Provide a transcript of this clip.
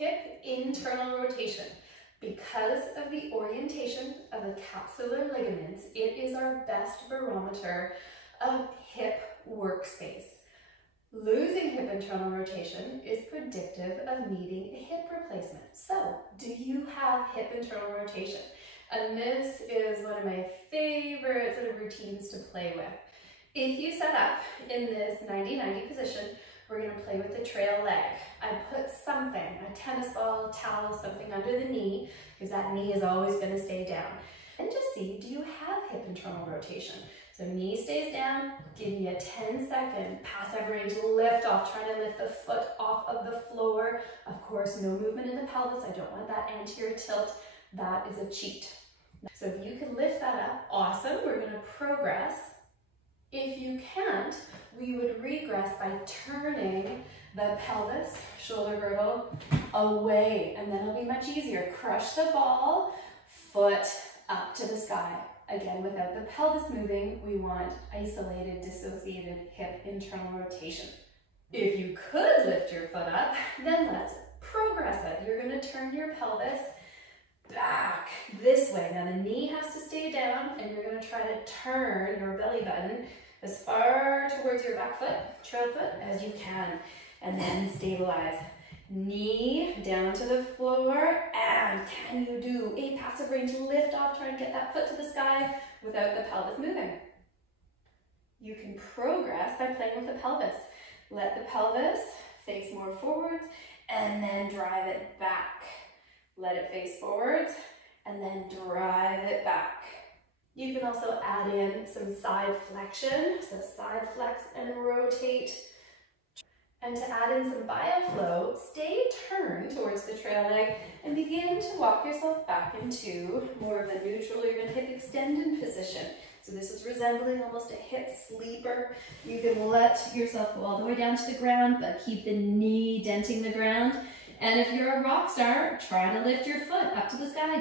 hip internal rotation. Because of the orientation of the capsular ligaments, it is our best barometer of hip workspace. Losing hip internal rotation is predictive of needing a hip replacement. So, do you have hip internal rotation? And this is one of my favorite sort of routines to play with. If you set up in this 90-90 position, we're going to play with the trail leg. I put something, a tennis ball, a towel, something under the knee, because that knee is always going to stay down. And just see, do you have hip internal rotation? So knee stays down, give me a 10-second passive range lift off, trying to lift the foot off of the floor. Of course, no movement in the pelvis. I don't want that anterior tilt. That is a cheat. So if you can lift that up, awesome. We're going to progress. If you can't, we would regress by turning the pelvis, shoulder girdle away, and then it'll be much easier. Crush the ball, foot up to the sky. Again, without the pelvis moving, we want isolated, dissociated hip internal rotation. If you could lift your foot up, then let's progress it. You're going to turn your pelvis back this way. Now the knee has to stay down, and you're going to try to turn your belly button as far towards your back foot, trail foot, as you can, and then stabilize. Knee down to the floor, and can you do a passive range lift off, trying to get that foot to the sky without the pelvis moving? You can progress by playing with the pelvis. Let the pelvis face more forwards, and then drive it back. Let it face forwards, and then drive it back. You can also add in some side flexion, so side flex and rotate. And to add in some bioflow, stay turned towards the trail leg and begin to walk yourself back into more of a neutral or even hip extended position. So this is resembling almost a hip sleeper. You can let yourself go all the way down to the ground, but keep the knee denting the ground. And if you're a rock star, try to lift your foot up to the sky.